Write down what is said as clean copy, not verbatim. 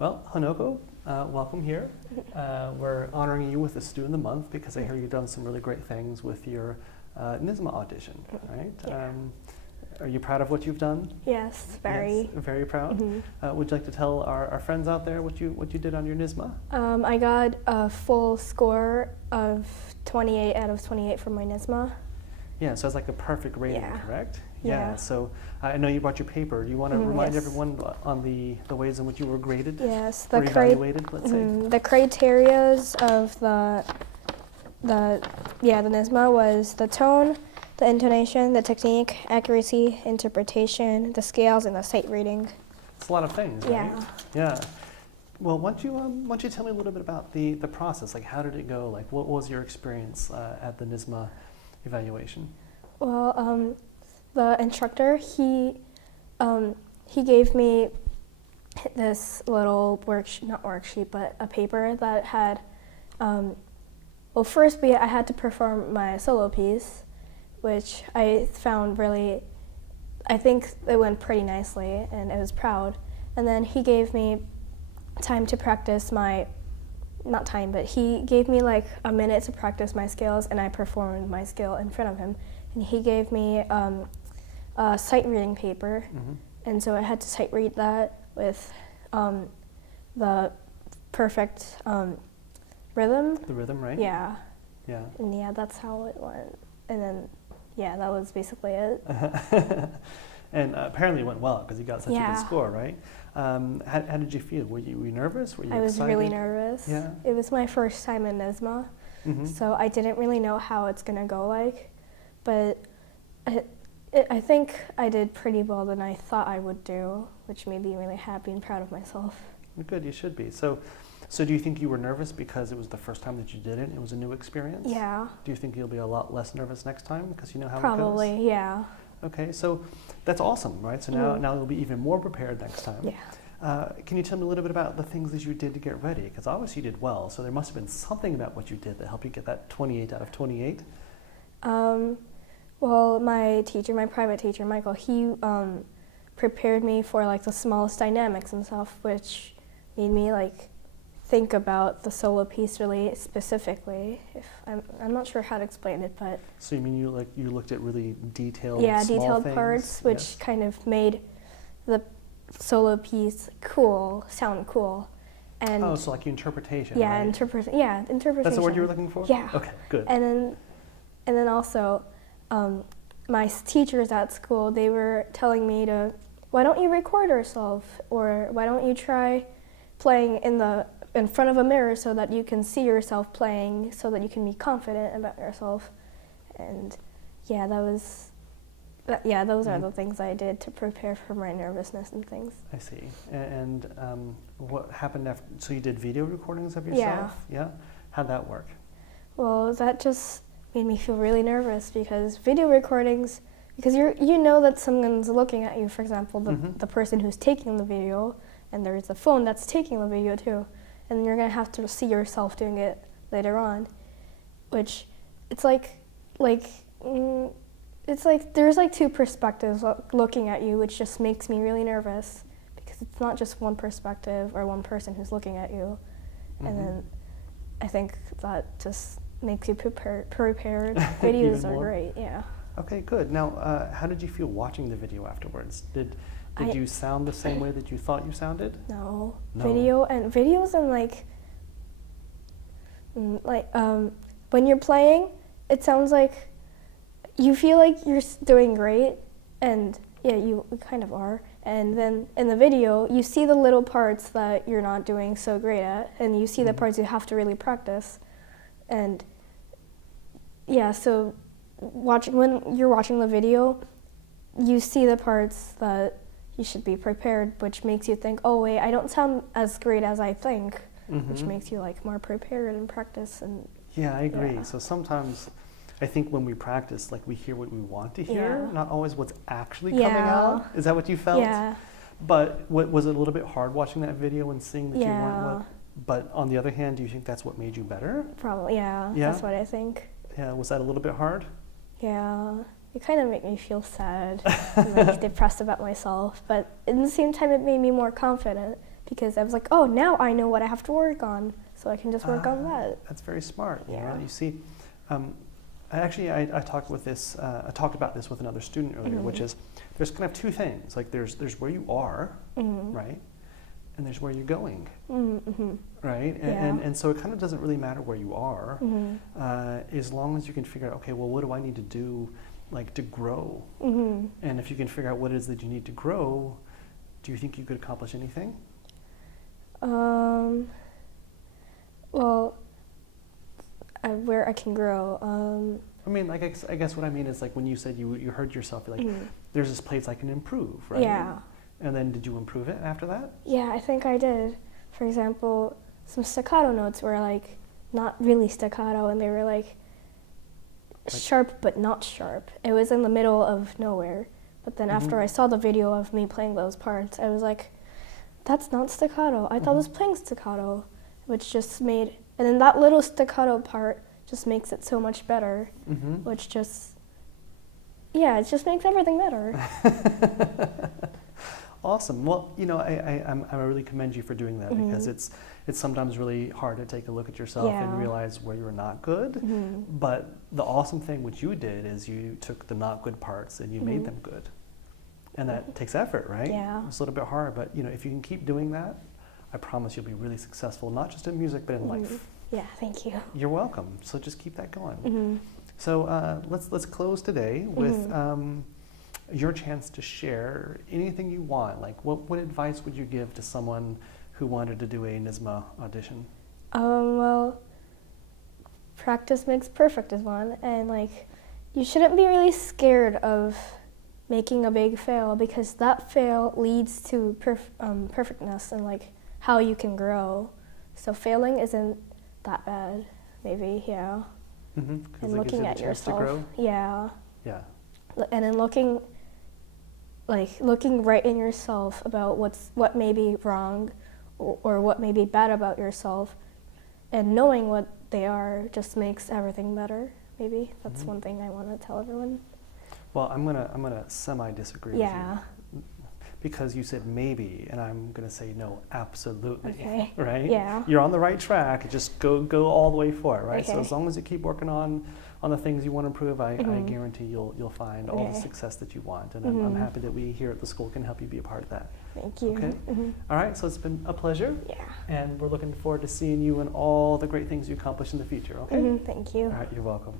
Well, Honoko, welcome here. We're honoring you with the Student of the Month because I hear you've done some really great things with your NYSSMA audition, right? Yeah. Are you proud of what you've done? Yes, very. Yes, very proud. Would you like to tell our friends out there what you did on your NYSSMA? I got a full score of 28 out of 28 for my NYSSMA. Yeah, so it's like a perfect rating, Yeah. correct? Yeah. So I know you brought your paper. Do you want to remind everyone on the ways in which you were graded? Yes, or evaluated, let's say? The criterias of the NYSSMA was the tone, the intonation, the technique, accuracy, interpretation, the scales, and the sight reading. It's a lot of things, right? Yeah. Yeah. Well, why don't you tell me a little bit about the process? Like, how did it go? Like, what was your experience at the NYSSMA evaluation? Well, the instructor, he gave me this little not worksheet, but a paper that had, well, first I had to perform my solo piece, which I found I think it went pretty nicely, and I was proud. And then he gave me time to practice not time, but he gave me like a minute to practice my scales, and I performed my scale in front of him. And he gave me a sight reading paper, and so I had to sight read that with the perfect rhythm. The rhythm, right? Yeah. Yeah. And yeah, that's how it went. And then, yeah, that was basically it. And apparently it went well because you got such a Yeah. good score, right? How did you feel? Were you nervous? Were you I was excited? really nervous. Yeah. It was my first time in NYSSMA, so I didn't really know how it's gonna go like, but I think I did pretty well than I thought I would do, which made me really happy and proud of myself. Good, you should be. So do you think you were nervous because it was the first time that you did it? It was a new experience? Yeah. Do you think you'll be a lot less nervous next time because you know how it goes? Probably, yeah. Okay, so that's awesome, right? So now you'll be even more prepared next time. Yeah. Can you tell me a little bit about the things that you did to get ready? Because obviously you did well, so there must have been something about what you did that helped you get that 28 out of 28. Well, my private teacher, Michael, he prepared me for like the smallest dynamics and stuff, which made me like think about the solo piece really specifically. If I'm not sure how to explain it, but So you mean you looked at really detailed, small detailed things? parts, which kind of made the solo piece sound cool. And so like interpretation, yeah, right? interpretation. That's the word you were looking for? Yeah. Okay, good. And then also, my teachers at school, they were telling me why don't you record yourself, or why don't you try playing in front of a mirror so that you can see yourself playing, so that you can be confident about yourself. And yeah, those are the things I did to prepare for my nervousness and things. I see. And what happened after? So you did video recordings of yourself? Yeah. How'd that work? Well, that just made me feel really nervous because video recordings, because you know that someone's looking at you, for example, the person who's taking the video, and there's the phone that's taking the video too, and you're going to have to see yourself doing it later on, which it's like there's like two perspectives looking at you, which just makes me really nervous because it's not just one perspective or one person who's looking at you. And then I think that just makes you prepared. Videos are great, yeah. Okay, good. Now, how did you feel watching the video afterwards? Did you sound the same way that you thought you sounded? No. Videos and when you're playing, it sounds like you feel like you're doing great, and yeah, you kind of are. And then in the video, you see the little parts that you're not doing so great at, and you see the parts you have to really practice. And yeah, so when you're watching the video, you see the parts that you should be prepared, which makes you think, oh wait, I don't sound as great as I think, which makes you like more prepared and practice. And yeah, I agree. So sometimes I think when we practice, like we hear what we want to hear, not always what's actually coming out. Is that what you felt? Yeah. But was it a little bit hard watching that video and seeing that you weren't what? But on the other hand, do you think that's what made you better? Probably, yeah. That's what I think. Yeah, was that a little bit hard? Yeah, it kind of made me feel sad and like depressed about myself, but at the same time it made me more confident because I was like, oh, now I know what I have to work on, so I can just work on that. That's very smart. You Yeah. know, you see, I talked with this. I talked about this with another student earlier, which is there's kind of two things. Like there's where you are, right, and there's where you're going, right, and so it kind of doesn't really matter where you are, as long as you can figure out, okay, well, what do I need to do, like, to grow, and if you can figure out what it is that you need to grow, do you think you could accomplish anything? Well, where I can grow. I mean, like, I guess what I mean is, like, when you said you heard yourself, you're like, there's this place I can improve, right? Yeah. And then did you improve it after that? Yeah, I think I did. For example, some staccato notes were like not really staccato, and they were like sharp but not sharp. It was in the middle of nowhere. But then after I saw the video of me playing those parts, I was like, that's not staccato. I thought I was playing staccato, which just made, and then that little staccato part just makes it so much better, which just, yeah, it just makes everything better. Awesome. Well, you know, I really commend you for doing that, because it's sometimes really hard to take a look at yourself and realize where you're not good. But the awesome thing which you did is you took the not good parts and you made them good. And that takes effort, right? Yeah. It's a little bit hard, but you know, if you can keep doing that, I promise you'll be really successful, not just in music, but in life. Yeah, thank you. You're welcome. So just keep that going. So let's close today with your chance to share anything you want. Like, what advice would you give to someone who wanted to do a NYSSMA audition? Well, practice makes perfect is one, and like, you shouldn't be really scared of making a big fail, because that fail leads to perfectness and like how you can grow. So failing isn't that bad, maybe, yeah. And looking at yourself, yeah. Yeah. And then looking right in yourself about what may be wrong or what may be bad about yourself, and knowing what they are just makes everything better. Maybe that's one thing I want to tell everyone. Well, I'm gonna semi-disagree with you, because you said maybe, and I'm gonna say no, absolutely. Okay. Right? Yeah. You're on the right track. Just go all the way for it, right? Okay. So as long as you keep working on the things you want to improve, I guarantee you'll find all the success that you want. And I'm happy that we here at the school can help you be a part of that. Thank you. Okay. All right. So it's been a pleasure. Yeah. And we're looking forward to seeing you and all the great things you accomplish in the future. Okay. Thank you. All right. You're welcome.